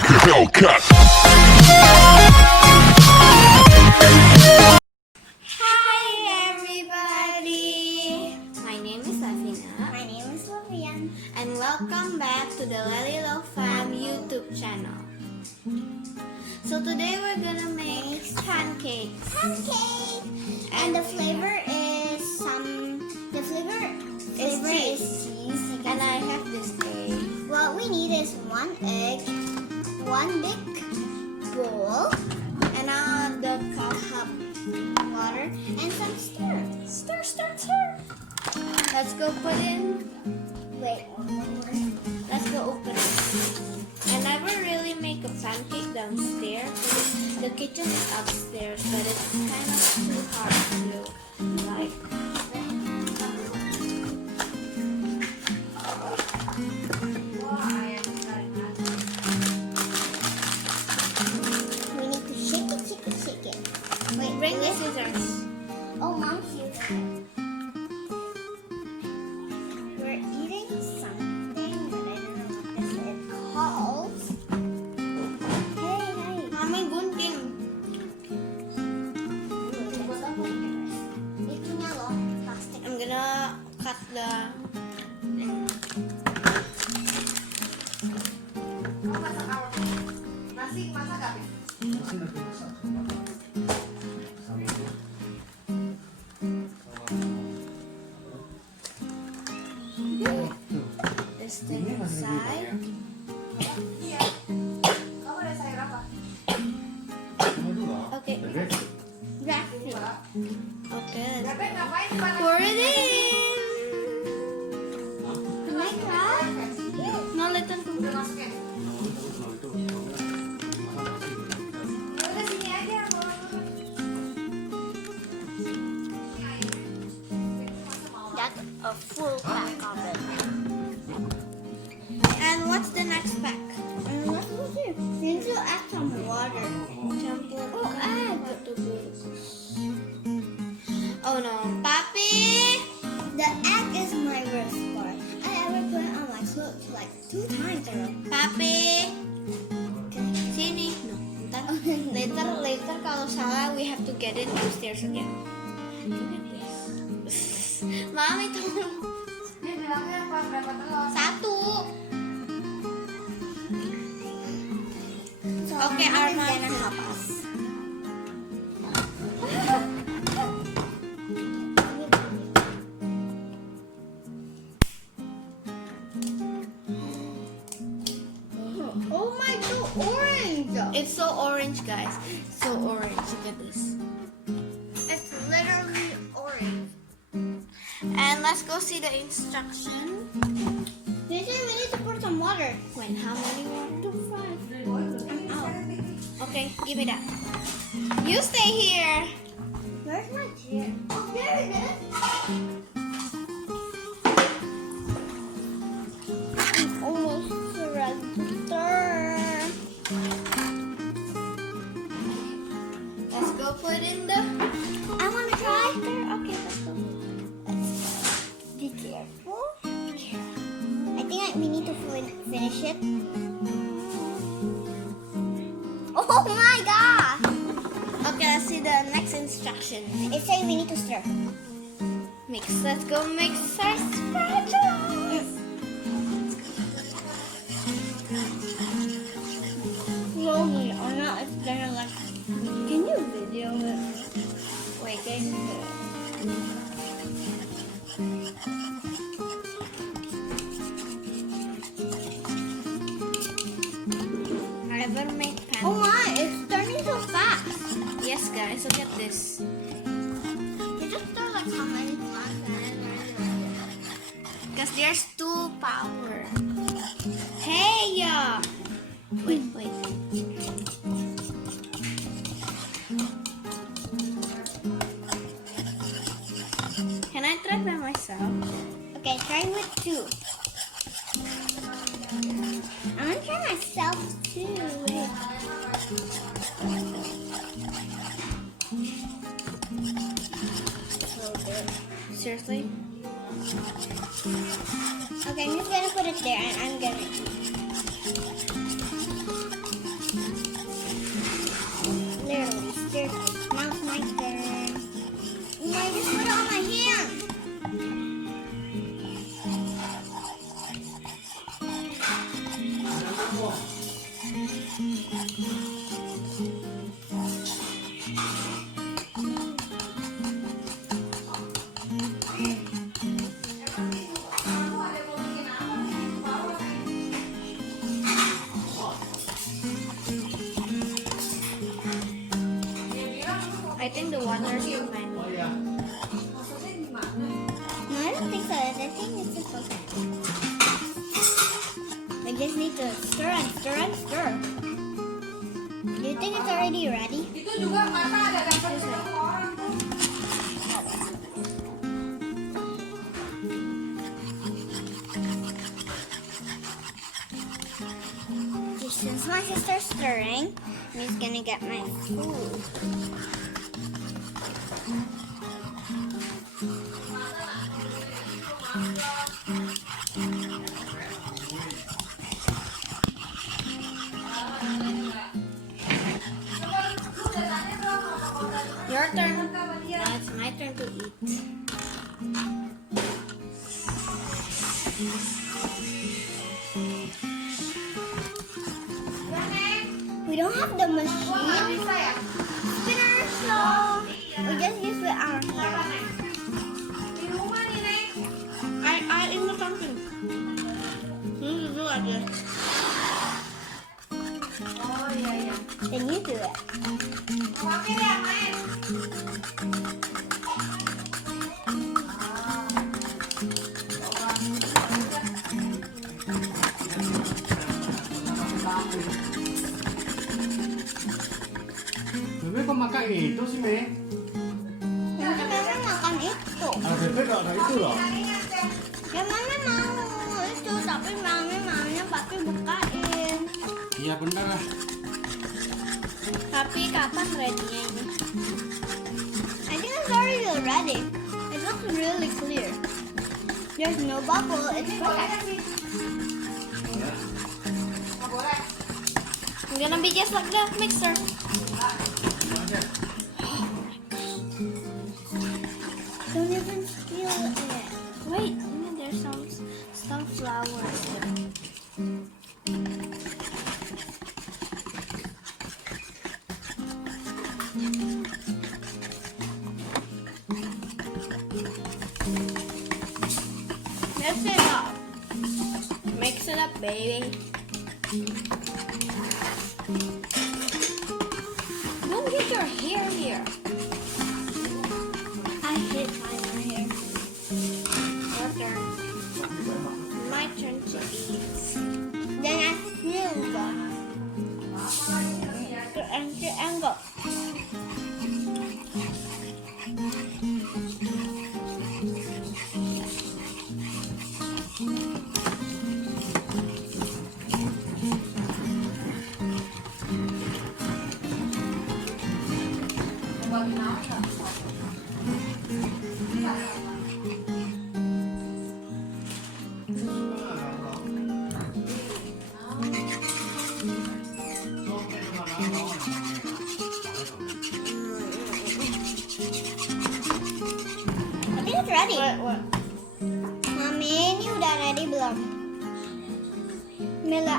like a Hellcat. Hi everybody! My name is Afina. My name is Lavian. And welcome back to the Lily Love Fam YouTube channel. So today we're gonna make pancakes. Pancake! And the flavor is cheese. And I have this egg. What we need is 1 egg, 1 big bowl, And the cup water, and some stir. Stir. Let's go put in. Wait, one more. Let's go open it. I never really make a pancake downstairs because the kitchen is upstairs, but it's kind of too hard to do. Like, We need to shake it. Wait, bring the scissors. Oh, Mom's using it. We're eating something, but I don't know what this is called. Hey. Mami gunting. Ito niya lo, plastic. I'm gonna cut the. This thing inside. Okay. Wrap it. Okay. Pour it in. Can I try? No, let them That's a full pack of it. And what's the next pack? And what will do? We need to add some water. Oh, add. Oh no, Papi! The egg is my worst part. I ever put it on my clothes like 2 times already. Papi! Sini. No. Later kalau salah, we have to get it upstairs again. Look at this. Mami, tolong. Dia bilangnya berapa telur? 1. So Okay, Mom our is mom gonna is- help us. Oh my god, orange! It's so orange, guys. So orange. Look at this. It's literally orange. And let's go see the instruction. They say we need to pour some water. Wait, how many water? 5. I'm out. Okay, give me that. You stay here. Where's my chair? Oh, there it is. I'm almost ready to stir. Let's go put in the. I want to try. Okay, let's go. Be careful. I think we need to finish it. Oh my god! Okay, let's see the next instruction. It says we need to stir. Mix. Let's go mix our spatula. Slowly, or not it's gonna like. Can you video it? Wait, guys. I ever make Oh pancakes. my, it's turning so fast. Yes, guys. Look at this. You just stir like how many times? Because there's 2 power. Hey, yeah. Wait. Can I try by myself? Okay, try with 2. I'm gonna try myself too. Seriously? Okay, I'm just gonna put it there and I'm gonna. I think the water is too many. Maksudnya gimana? No, I don't think so. I think it's just okay. I just need to stir and stir and stir. Do you think it's already ready? Itu juga mata ada dapat orang tuh. Since my sister's stirring, I'm just gonna get my food. Your turn. Now it's my turn to eat. We don't have the machine Bisa ya? spinner, so we just use with our hands. Di rumah nih, Neng. I ingat something. Dulu aja. Oh iya iya. Then you do it. Oke deh, main. Bebe kok makan itu sih, Me? Nanti mama makan itu. Ah, Bebe gak ada itu loh. Ya mama mau itu, tapi mama maunya papi bukain. Iya bener lah. Tapi kapan ready-nya ini? I think it's already ready. It looks really clear. There's no bubble. It's perfect. Nggak boleh. I'm gonna be just like the mixer. Don't even feel it. Wait, there's some flowers there. Mix it up. Mix it up, baby. Don't get your hair here. I hit my hair. Your turn. My turn to eat. Then I feel it. The angle. Bagi naon nggak? I think it's ready. What? Mami, ini udah ready belum? Mila.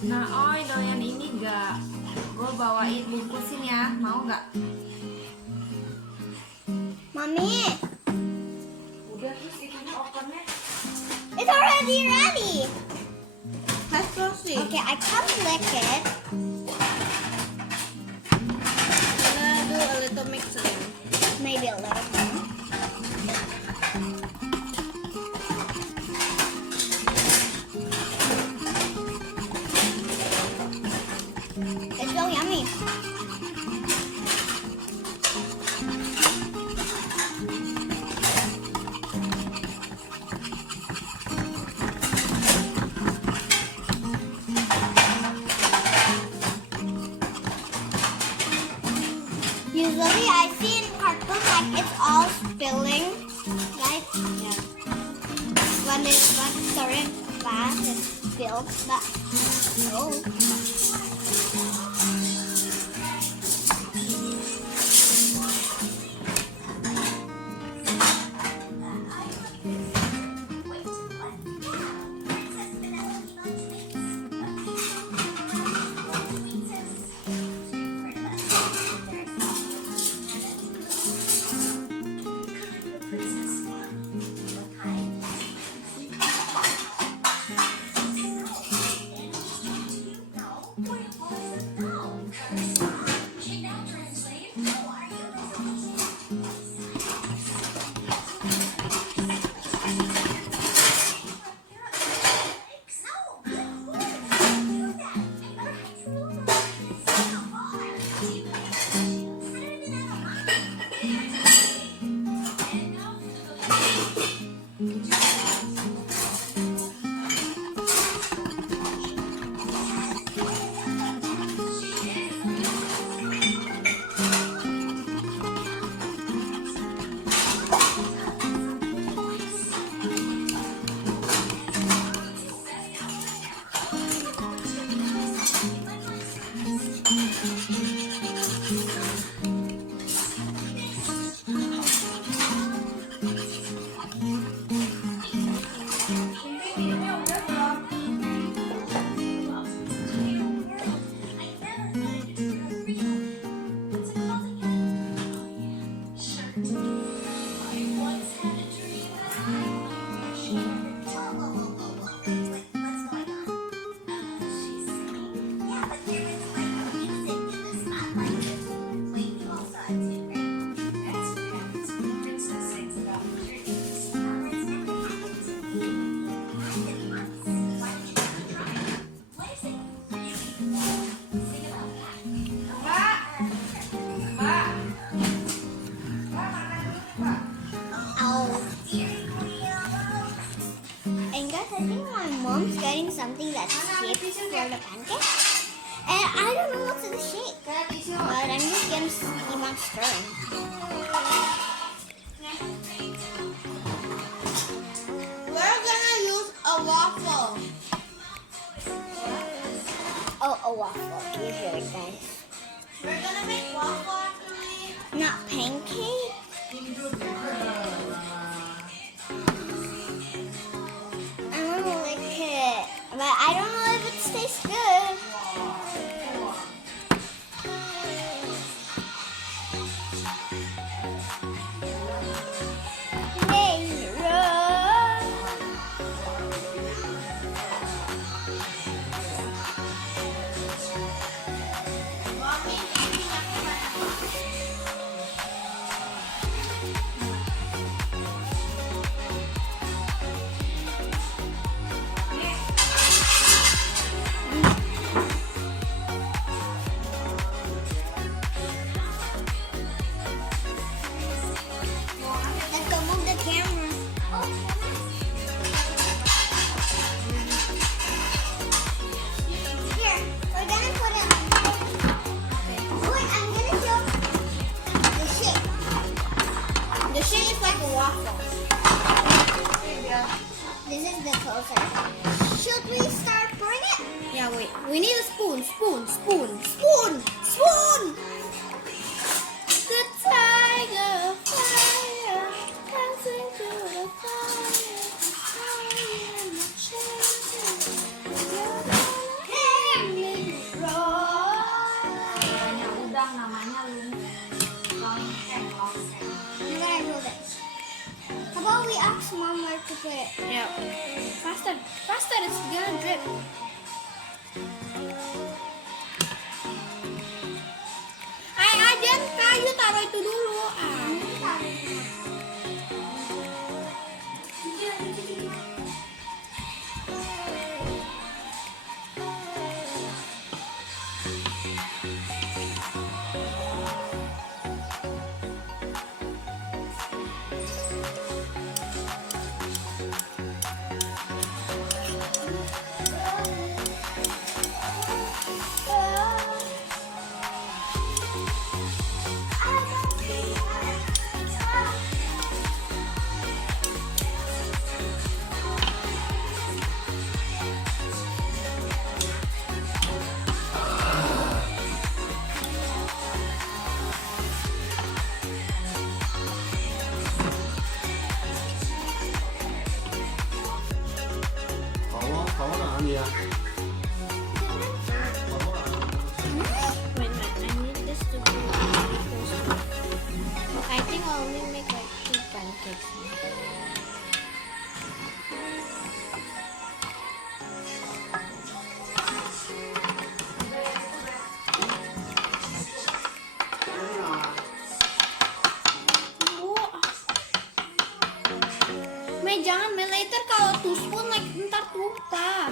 Nah, oi doyan ini gak? Gue bawain bungkusin ya, mau gak? Mami, Udah terus itunya opennya. it's already ready. Let's go see. Okay, I can't lick it. I'm gonna do a little mixing. Maybe a little more. It's so yummy. Usually I see in cartoons like it's all spilling, right? Yeah. When it's like stirring fast, it spills. But no. Oh. And guys, I think my mom's getting something that's shaped for the pancake. And I don't know what's in the shape. But I'm just gonna keep on stirring. We're gonna use a waffle. Oh, a waffle. You hear it, guys. We're gonna make waffle actually. Not pancake. I want to lick it, but I don't know if it tastes good. Let's go move the camera. Here, we're gonna put it on. Wait, I'm gonna show the shape. The shape is like a waffle. This is the closer. Should we start pouring it? Yeah, wait. We need a spoon. Spoon. The tiger fire dancing through the fire. In the Namanya udang, namanya lonceng. I'm gonna hold it. How about we ask Mom where to put it? Yeah. Faster. It's gonna drip. Aden, kayu taruh itu dulu. 가와가 아니야. Wait, I need this to be really close. I think I'll only make like 2 pancakes. May jangan, May, later kalau 2 spoon like ntar tumpah.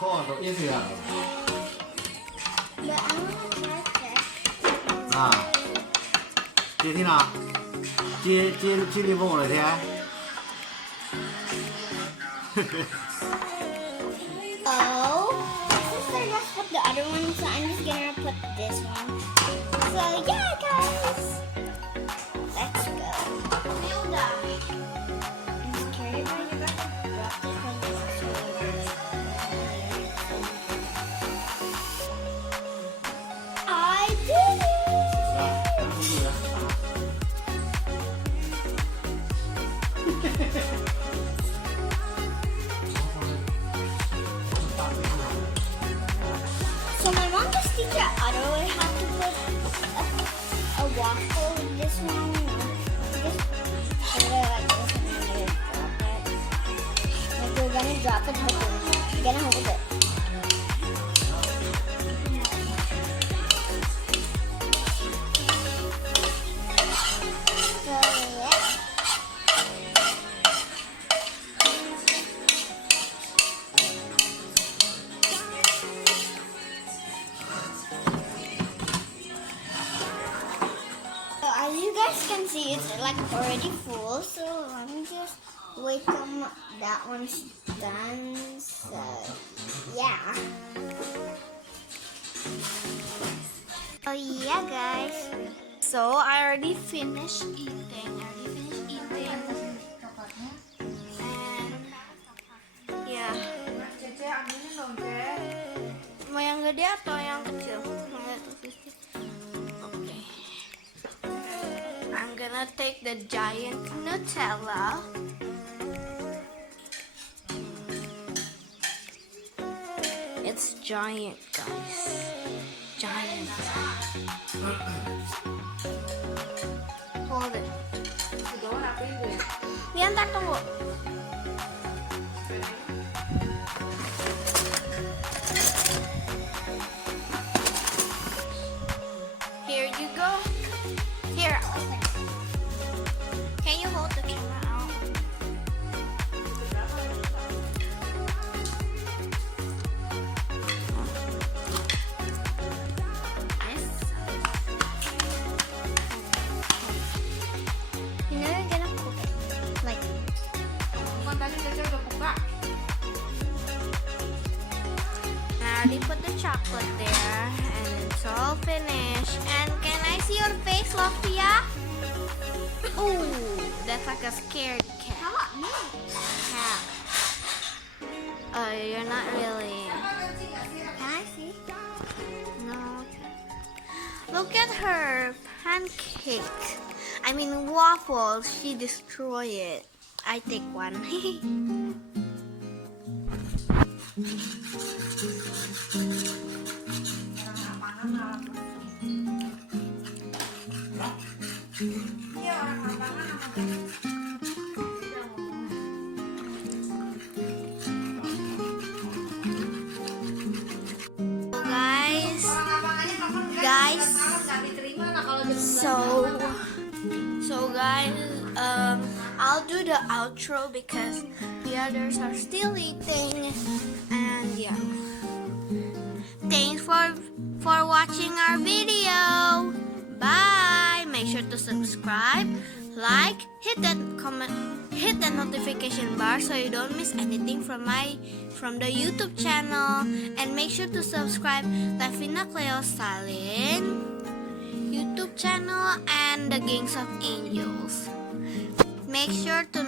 커도 있어야. But I want to try this. 아. 제티나. 찔리 봉을 해. Oh, sister just put the other one, so I'm just gonna put this one. So yeah, guys, let's go. I'm scared I'm gonna drop this one. I did it! So my mom just teacher Otto how to put a waffle. This one, just put it like this and then you drop it. Like you're gonna drop it, but you're gonna hold it. So yeah. So as you guys can see, it's like already full. So let me just wait till that one's done. So yeah. Oh yeah, guys. So I already finished eating. And yeah. Cece ambilin dong, Ce. Mau yang gede atau yang kecil? Okay. I'm gonna take the giant Nutella. It's giant, guys. Giant. Hold it. Udah apa itu ya? Nih, ntar tunggu. Here you go. Here. Can you hold the camera out? Nice. You know you're gonna cook it. Like Bukan tadi Cece udah buka. I already put the chocolate there, and it's all finished. And can I see your face, Lofia? Ooh, that's like a scared cat. how about me? Cat. Oh, you're not really. Can I see? No. Look at her pancake. I mean waffles. She destroyed it. I take one. Iya, orang lapangan sama udah ngomong. So guys, Orang lapangannya telepon Guys. nggak diterima lah kalau jam so guys, I'll do the outro because the others are still eating, and yeah. Thanks for watching our video. Bye. Make sure to subscribe, like, hit that comment, hit the notification bar so you don't miss anything from the YouTube channel, and make sure to subscribe Lavina Cleo Salin YouTube channel and the Gangs of Angels. Make sure to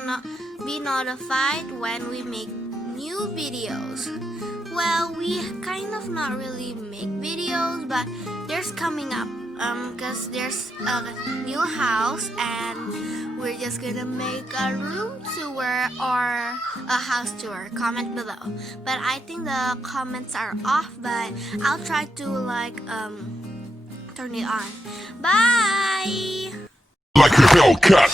be notified when we make new videos. Well, we kind of not really make videos, but there's coming up because there's a new house and we're just gonna make a room tour or a house tour. Comment below. But I think the comments are off, but I'll try to turn it on. Bye. Like a Hellcat.